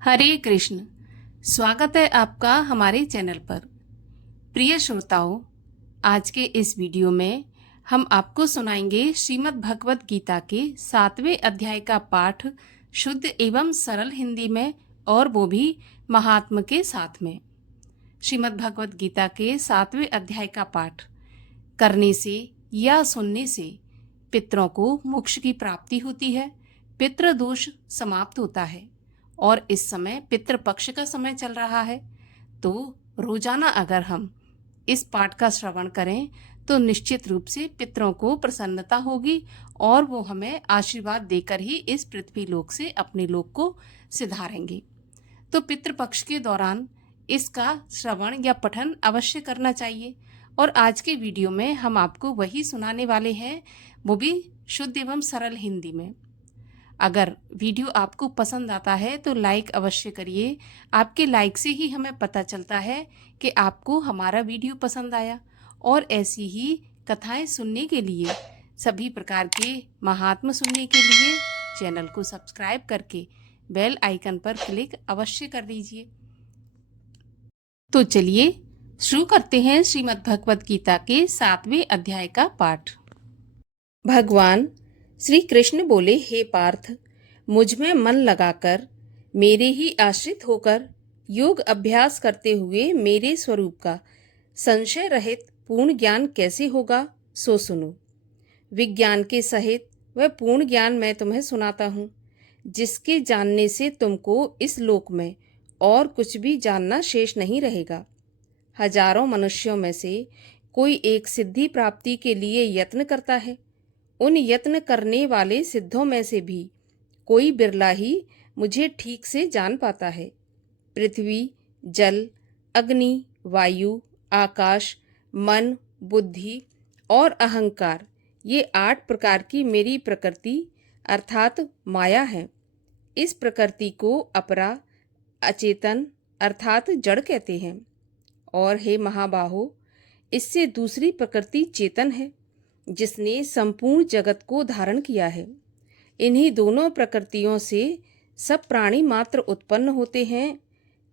हरे कृष्ण। स्वागत है आपका हमारे चैनल पर। प्रिय श्रोताओं, आज के इस वीडियो में हम आपको सुनाएंगे श्रीमद् भगवत गीता के 7वें अध्याय का पाठ शुद्ध एवं सरल हिंदी में, और वो भी महात्मा के साथ में। श्रीमद् भगवत गीता के 7वें अध्याय का पाठ करने से या सुनने से पितरों को मोक्ष की प्राप्ति होती है, पितृ दोष समाप्त होता है। और इस समय पितृपक्ष का समय चल रहा है, तो रोजाना अगर हम इस पाठ का श्रवण करें तो निश्चित रूप से पितरों को प्रसन्नता होगी और वो हमें आशीर्वाद देकर ही इस पृथ्वी लोक से अपने लोक को सिधारेंगे। तो पितृपक्ष के दौरान इसका श्रवण या पठन अवश्य करना चाहिए। और आज के वीडियो में हम आपको वही सुनाने वाले हैं, वो भी शुद्ध एवं सरल हिंदी में। अगर वीडियो आपको पसंद आता है तो लाइक अवश्य करिए। आपके लाइक से ही हमें पता चलता है कि आपको हमारा वीडियो पसंद आया। और ऐसी ही कथाएं सुनने के लिए, सभी प्रकार के महात्मा सुनने के लिए चैनल को सब्सक्राइब करके बेल आइकन पर क्लिक अवश्य कर दीजिए। तो चलिए शुरू करते हैं श्रीमद् भगवत गीता के 7वें अध्याय का पाठ। भगवान श्री कृष्ण बोले, हे पार्थ, मुझ में मन लगाकर मेरे ही आश्रित होकर योग अभ्यास करते हुए मेरे स्वरूप का संशय रहित पूर्ण ज्ञान कैसे होगा, सो सुनो। विज्ञान के सहित वह पूर्ण ज्ञान मैं तुम्हें सुनाता हूँ, जिसके जानने से तुमको इस लोक में और कुछ भी जानना शेष नहीं रहेगा। हजारों मनुष्यों में से कोई एक सिद्धि प्राप्ति के लिए यत्न करता है। उन यत्न करने वाले सिद्धों में से भी कोई बिरला ही मुझे ठीक से जान पाता है। पृथ्वी, जल, अग्नि, वायु, आकाश, मन, बुद्धि और अहंकार, ये 8 प्रकार की मेरी प्रकृति अर्थात माया है। इस प्रकृति को अपरा, अचेतन अर्थात जड़ कहते हैं। और हे महाबाहो, इससे दूसरी प्रकृति चेतन है, जिसने संपूर्ण जगत को धारण किया है। इन्हीं दोनों प्रकृतियों से सब प्राणी मात्र उत्पन्न होते हैं।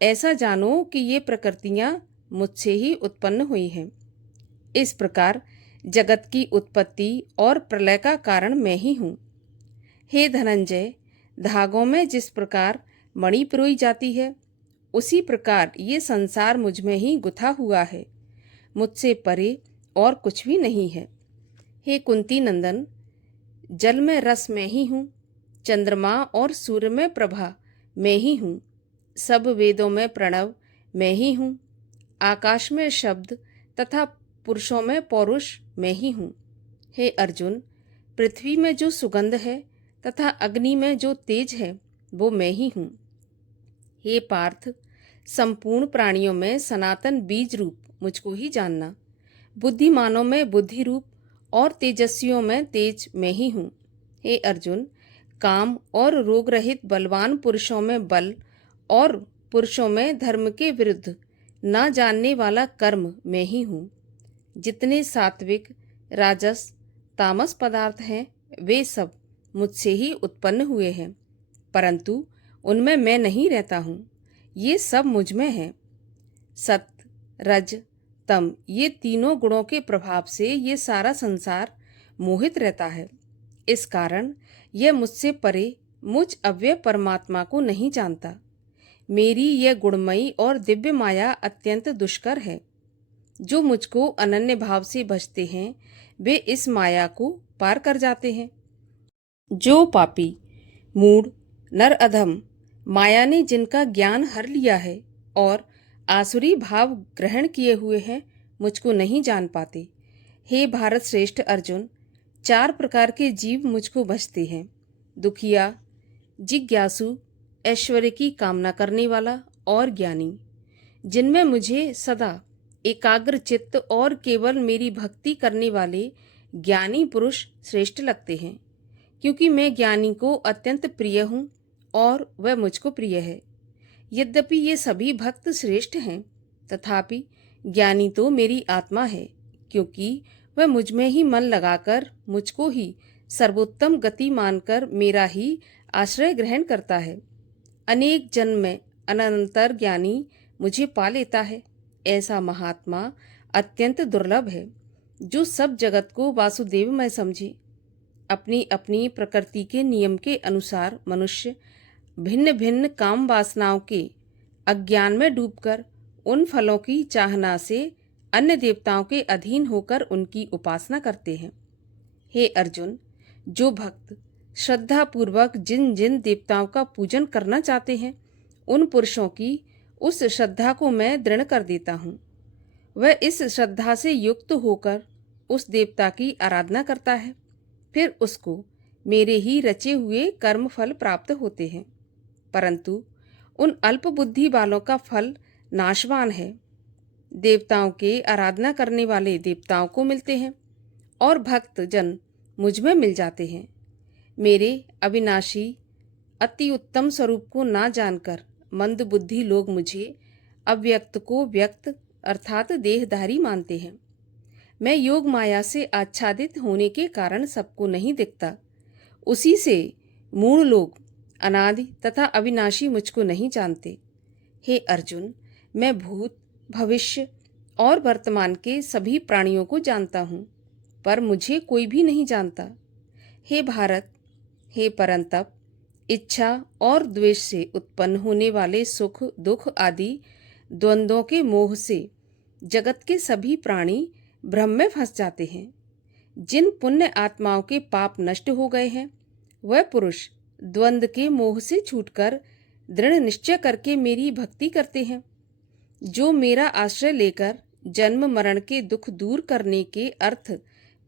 ऐसा जानो कि ये प्रकृतियां मुझसे ही उत्पन्न हुई हैं। इस प्रकार जगत की उत्पत्ति और प्रलय का कारण मैं ही हूँ। हे धनंजय, धागों में जिस प्रकार मणि पिरोई जाती है, उसी प्रकार ये संसार मुझ में ही गुथा हुआ है। मुझसे परे और कुछ भी नहीं है। हे कुंती नंदन, जल में रस मैं ही हूँ, चंद्रमा और सूर्य में प्रभा मैं ही हूँ, सब वेदों में प्रणव मैं ही हूँ, आकाश में शब्द तथा पुरुषों में पौरुष मैं ही हूँ। हे अर्जुन, पृथ्वी में जो सुगंध है तथा अग्नि में जो तेज है, वो मैं ही हूँ। हे पार्थ, संपूर्ण प्राणियों में सनातन बीज रूप मुझको ही जानना। बुद्धिमानों में बुद्धि रूप और तेजस्वियों में तेज मैं ही हूँ। हे अर्जुन, काम और रोग रहित बलवान पुरुषों में बल और पुरुषों में धर्म के विरुद्ध ना जानने वाला कर्म मैं ही हूँ। जितने सात्विक, राजस, तामस पदार्थ हैं, वे सब मुझसे ही उत्पन्न हुए हैं, परंतु उनमें मैं नहीं रहता हूँ। ये सब मुझ में हैं। सत्य, रज, तम, ये तीनों गुणों के प्रभाव से ये सारा संसार मोहित रहता है। इस कारण यह मुझसे परे मुझ अव्यय परमात्मा को नहीं जानता। मेरी यह गुणमयी और दिव्य माया अत्यंत दुष्कर है। जो मुझको अनन्य भाव से भजते हैं, वे इस माया को पार कर जाते हैं। जो पापी, मूढ़, नर अधम, माया ने जिनका ज्ञान हर लिया है और आसुरी भाव ग्रहण किए हुए हैं, मुझको नहीं जान पाते। हे भारत श्रेष्ठ अर्जुन, 4 प्रकार के जीव मुझको भजते हैं। दुखिया, जिज्ञासु, ऐश्वर्य की कामना करने वाला और ज्ञानी, जिनमें मुझे सदा एकाग्र चित्त और केवल मेरी भक्ति करने वाले ज्ञानी पुरुष श्रेष्ठ लगते हैं, क्योंकि मैं ज्ञानी को अत्यंत प्रिय हूँ और वह मुझको प्रिय है। यद्यपि ये सभी भक्त श्रेष्ठ हैं, तथापि ज्ञानी तो मेरी आत्मा है, क्योंकि वह मुझ में ही मन लगाकर मुझको ही सर्वोत्तम गति मानकर मेरा ही आश्रय ग्रहण करता है। अनेक जन्म में अनंतर ज्ञानी मुझे पा लेता है। ऐसा महात्मा अत्यंत दुर्लभ है जो सब जगत को वासुदेव में समझे। अपनी अपनी प्रकृति के नियम के अनुसार मनुष्य भिन्न भिन्न काम वासनाओं के अज्ञान में डूबकर उन फलों की चाहना से अन्य देवताओं के अधीन होकर उनकी उपासना करते हैं। हे अर्जुन, जो भक्त श्रद्धा पूर्वक जिन जिन देवताओं का पूजन करना चाहते हैं, उन पुरुषों की उस श्रद्धा को मैं दृढ़ कर देता हूँ। वह इस श्रद्धा से युक्त होकर उस देवता की आराधना करता है, फिर उसको मेरे ही रचे हुए कर्म फल प्राप्त होते हैं। परंतु उन अल्प बुद्धि वालों का फल नाशवान है। देवताओं के आराधना करने वाले देवताओं को मिलते हैं और भक्त जन मुझ में मिल जाते हैं। मेरे अविनाशी अति उत्तम स्वरूप को ना जानकर मंद बुद्धि लोग मुझे अव्यक्त को व्यक्त अर्थात देहधारी मानते हैं। मैं योग माया से आच्छादित होने के कारण सबको नहीं दिखता। उसी से मूढ़ लोग अनादि तथा अविनाशी मुझको नहीं जानते। हे अर्जुन, मैं भूत भविष्य और वर्तमान के सभी प्राणियों को जानता हूँ, पर मुझे कोई भी नहीं जानता। हे भारत, हे परंतप, इच्छा और द्वेष से उत्पन्न होने वाले सुख दुख आदि द्वंद्वों के मोह से जगत के सभी प्राणी भ्रम में फंस जाते हैं। जिन पुण्य आत्माओं के पाप नष्ट हो गए हैं, वह पुरुष द्वंद्व के मोह से छूटकर दृढ़ निश्चय करके मेरी भक्ति करते हैं। जो मेरा आश्रय लेकर जन्म मरण के दुख दूर करने के अर्थ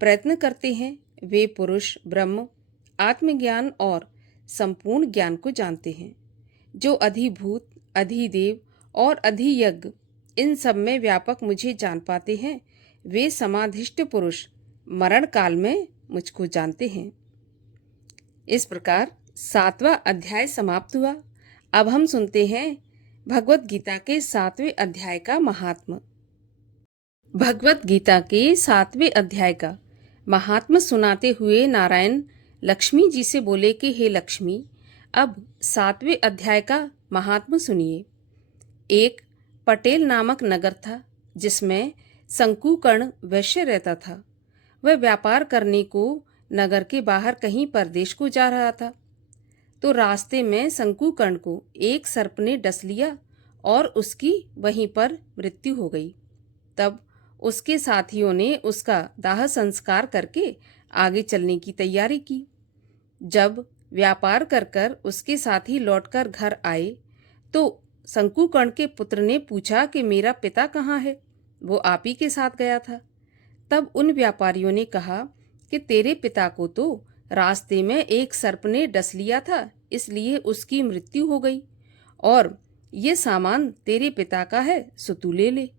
प्रयत्न करते हैं, वे पुरुष ब्रह्म, आत्मज्ञान और संपूर्ण ज्ञान को जानते हैं। जो अधिभूत, अधिदेव और अधियज्ञ इन सब में व्यापक मुझे जान पाते हैं, वे समाधिष्ट पुरुष मरण काल में मुझको जानते हैं। इस प्रकार 7वां अध्याय समाप्त हुआ। अब हम सुनते हैं भगवत गीता के 7वें अध्याय का महात्म। भगवत गीता के 7वें अध्याय का महात्म सुनाते हुए नारायण लक्ष्मी जी से बोले कि हे लक्ष्मी, अब 7वें अध्याय का महात्म सुनिए। एक पटेल नामक नगर था जिसमें शंकुकर्ण वैश्य रहता था। वह व्यापार करने को नगर के बाहर कहीं परदेश को जा रहा था, तो रास्ते में शंकुकर्ण को एक सर्प ने डस लिया और उसकी वहीं पर मृत्यु हो गई। तब उसके साथियों ने उसका दाह संस्कार करके आगे चलने की तैयारी की। जब व्यापार कर कर उसके साथी लौटकर घर आए तो शंकुकर्ण के पुत्र ने पूछा कि मेरा पिता कहाँ है, वो आप ही के साथ गया था। तब उन व्यापारियों ने कहा कि तेरे पिता को तो रास्ते में एक सर्प ने डस लिया था, इसलिए उसकी मृत्यु हो गई, और ये सामान तेरे पिता का है, सो तू ले ले।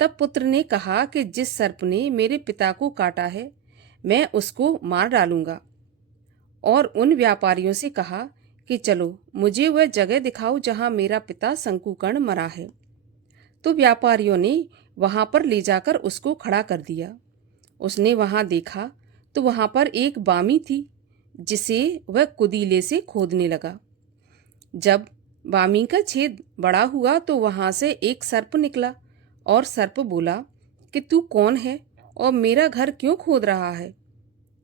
तब पुत्र ने कहा कि जिस सर्प ने मेरे पिता को काटा है, मैं उसको मार डालूंगा, और उन व्यापारियों से कहा कि चलो मुझे वह जगह दिखाओ जहां मेरा पिता शंकुकर्ण मरा है। तो व्यापारियों ने वहां पर ले जाकर उसको खड़ा कर दिया। उसने वहां देखा तो वहां पर एक बामी थी जिसे वह कुदीले से खोदने लगा। जब बामी का छेद बड़ा हुआ तो वहां से एक सर्प निकला और सर्प बोला कि तू कौन है और मेरा घर क्यों खोद रहा है।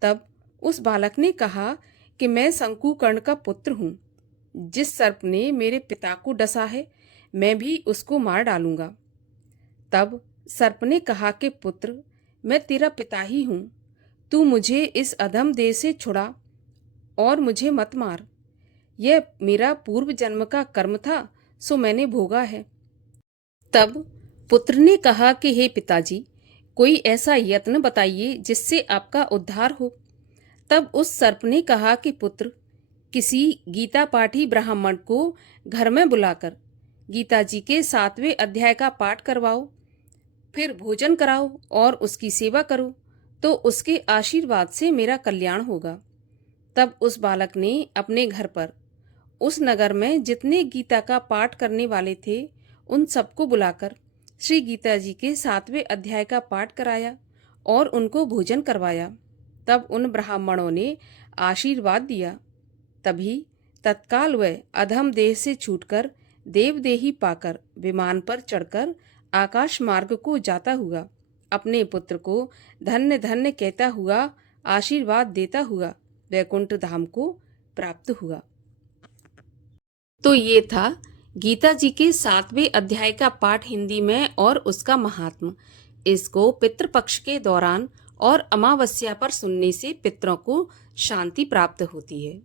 तब उस बालक ने कहा कि मैं शंकुकर्ण का पुत्र हूँ। जिस सर्प ने मेरे पिता को डसा है, मैं भी उसको मार डालूंगा। तब सर्प ने कहा कि पुत्र, मैं तेरा पिता ही हूँ, तू मुझे इस अधम देह से छुड़ा और मुझे मत मार। यह मेरा पूर्व जन्म का कर्म था, सो मैंने भोगा है। तब पुत्र ने कहा कि हे पिताजी, कोई ऐसा यत्न बताइए जिससे आपका उद्धार हो। तब उस सर्प ने कहा कि पुत्र, किसी गीता पाठी ब्राह्मण को घर में बुलाकर गीता जी के 7वें अध्याय का पाठ करवाओ, फिर भोजन कराओ और उसकी सेवा करो, तो उसके आशीर्वाद से मेरा कल्याण होगा। तब उस बालक ने अपने घर पर उस नगर में जितने गीता का पाठ करने वाले थे, उन सबको बुलाकर श्री गीता जी के 7वें अध्याय का पाठ कराया और उनको भोजन करवाया। तब उन ब्राह्मणों ने आशीर्वाद दिया। तभी तत्काल वह अधम देह से छूटकर देवदेही पाकर विमान पर चढ़कर आकाश मार्ग को जाता हुआ अपने पुत्र को धन्य धन्य कहता हुआ आशीर्वाद देता हुआ वैकुंठ धाम को प्राप्त हुआ। तो ये था गीता जी के 7वें अध्याय का पाठ हिंदी में और उसका महात्म। इसको पितृपक्ष के दौरान और अमावस्या पर सुनने से पितरों को शांति प्राप्त होती है।